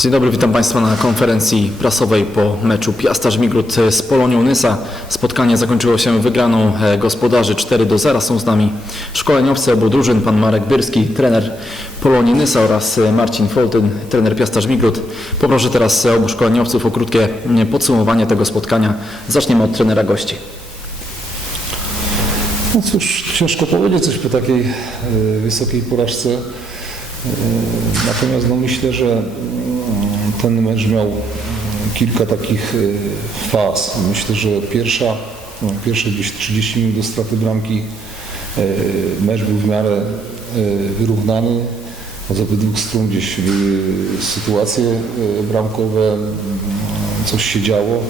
Dzień dobry, witam Państwa na konferencji prasowej po meczu Piasta Żmigród z Polonią Nysa. Spotkanie zakończyło się wygraną e, gospodarzy 4 do 0. Są z nami szkoleniowcy obu drużyn, pan Marek Byrski, trener Polonii Nysa oraz e, Marcin Foltyn, trener Piasta Żmigród. Poproszę teraz obu szkoleniowców o krótkie podsumowanie tego spotkania. Zaczniemy od trenera gości. No cóż, ciężko powiedzieć coś po takiej e, wysokiej porażce. E, Natomiast no myślę, że mm, ten mecz miał kilka takich e, faz. Myślę, że pierwsza, no, pierwsze gdzieś 30 minut do straty bramki e, mecz był w miarę e, wyrównany. Z obydwu stron gdzieś były sytuacje bramkowe, mm, coś się działo.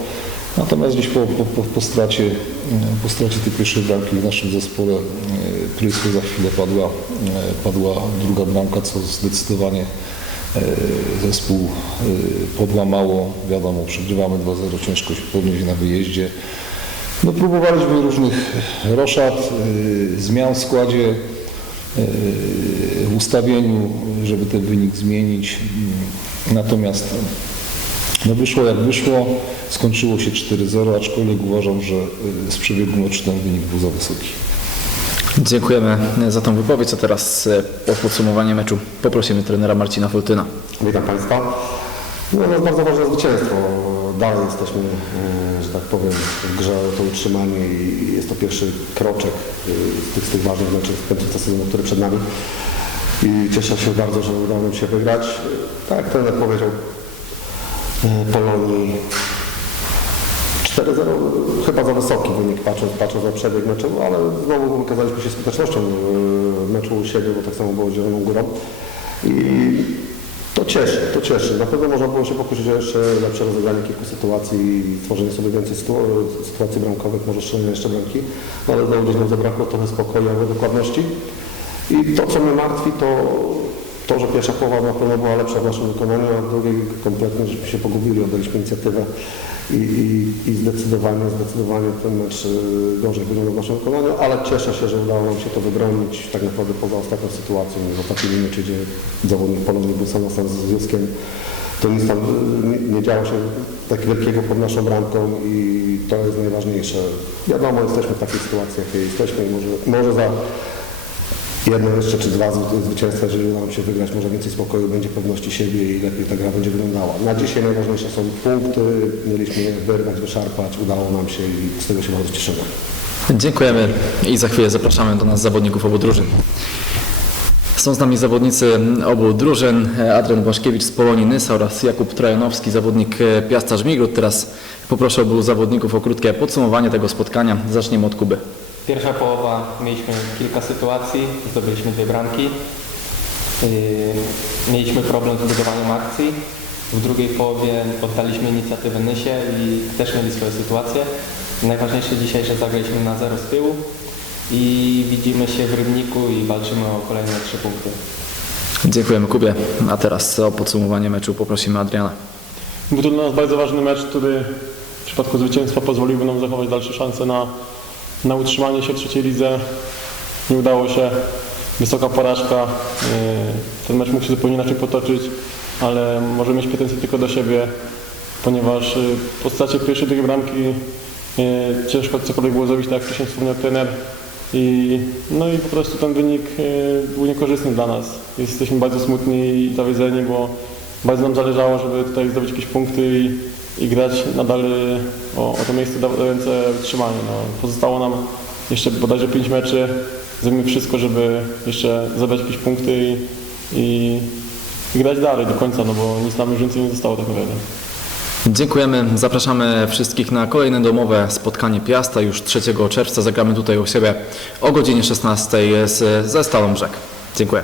Natomiast gdzieś po, po, po, stracie, po stracie tej pierwszej bramki w naszym zespole Prysko za chwilę padła, e, padła druga bramka, co zdecydowanie e, zespół e, podłamało. Wiadomo, przegrywamy 2-0, ciężko się podnieść na wyjeździe. No, próbowaliśmy różnych roszad, zmian w składzie, w ustawieniu, żeby ten wynik zmienić. Natomiast no wyszło jak wyszło, skończyło się 4-0, aczkolwiek uważam, że z przebiegu meczu ten wynik był za wysoki. Dziękujemy za tą wypowiedź, a teraz e, o podsumowanie meczu poprosimy trenera Marcina Foltyna. Witam Państwa. No, jest bardzo ważne zwycięstwo. Dalej jesteśmy, e, że tak powiem, w grze o to utrzymanie i jest to pierwszy kroczek e, z tych, z tych ważnych meczów w końcówce sezonu, który przed nami. I cieszę się bardzo, że udało nam się wygrać. Tak trener powiedział, e, Polonii 4-0 chyba za wysoki wynik, patrząc, patrząc na przebieg meczu, ale znowu wykazaliśmy się skutecznością w meczu u siebie, bo tak samo było Zieloną Górą. I to cieszy, to cieszy. Na pewno można było się pokusić o jeszcze lepsze rozegranie kilku sytuacji i stworzenie sobie więcej sytu- sytuacji bramkowych, może strzelenie jeszcze bramki, no ale znowu gdzieś nam zabrakło trochę spokoju, dokładności. I to, co mnie martwi, to to, że pierwsza połowa na pewno była lepsza w naszym wykonaniu, a drugiej kompletnie, żeśmy się pogubili, oddaliśmy inicjatywę i, i, i zdecydowanie, zdecydowanie ten mecz y, gorzej wyglądał w naszym wykonaniu, ale cieszę się, że udało nam się to wybronić tak naprawdę poza ostatnią sytuacją, w ostatnim minucie, gdzie zawodnik Polonii był sam na z związkiem, to nic tam y, nie, nie działo się tak wielkiego pod naszą bramką i to jest najważniejsze. Wiadomo, jesteśmy w takiej sytuacji, jakiej jesteśmy i może, może za jedno jeszcze czy dwa zwy- zwycięstwa, jeżeli uda nam się wygrać, może więcej spokoju, będzie pewności siebie i lepiej ta gra będzie wyglądała. Na dzisiaj najważniejsze są punkty, mieliśmy je wyrwać, wyszarpać, udało nam się i z tego się bardzo cieszymy. Dziękujemy i za chwilę zapraszamy do nas zawodników obu drużyn. Są z nami zawodnicy obu drużyn, Adrian Błaszkiewicz z Polonii Nysa oraz Jakub Trajanowski, zawodnik Piasta Żmigród. Teraz poproszę obu zawodników o krótkie podsumowanie tego spotkania. Zaczniemy od Kuby. Pierwsza połowa mieliśmy kilka sytuacji, zdobyliśmy dwie bramki. Yy, Mieliśmy problem z budowaniem akcji. W drugiej połowie oddaliśmy inicjatywę Nysie i też mieli swoje sytuacje. Najważniejsze dzisiaj, że zagraliśmy na zero z tyłu i widzimy się w Rybniku i walczymy o kolejne trzy punkty. Dziękujemy Kubie. A teraz o podsumowanie meczu poprosimy Adriana. Był to dla nas bardzo ważny mecz, który w przypadku zwycięstwa pozwoliłby nam zachować dalsze szanse na, na utrzymanie się w trzeciej lidze. Nie udało się. Wysoka porażka. Yy, Ten mecz mógł się zupełnie inaczej potoczyć, ale możemy mieć pretensje tylko do siebie, ponieważ yy, po stracie pierwszej drugiej bramki yy, ciężko cokolwiek było zrobić, tak jak wcześniej wspomniał trener. I, no i po prostu ten wynik był niekorzystny dla nas. Jesteśmy bardzo smutni i zawiedzeni, bo bardzo nam zależało, żeby tutaj zdobyć jakieś punkty i, i grać nadal o, o to miejsce dające utrzymanie. No, pozostało nam jeszcze bodajże 5 meczy. Zrobimy wszystko, żeby jeszcze zabrać jakieś punkty i, i, i grać dalej do końca, no bo nic nam już więcej nie zostało tak naprawdę. Dziękujemy. Zapraszamy wszystkich na kolejne domowe spotkanie Piasta. Już 3 czerwca zagramy tutaj u siebie o godzinie 16 z, ze Stalą Brzeg. Dziękuję.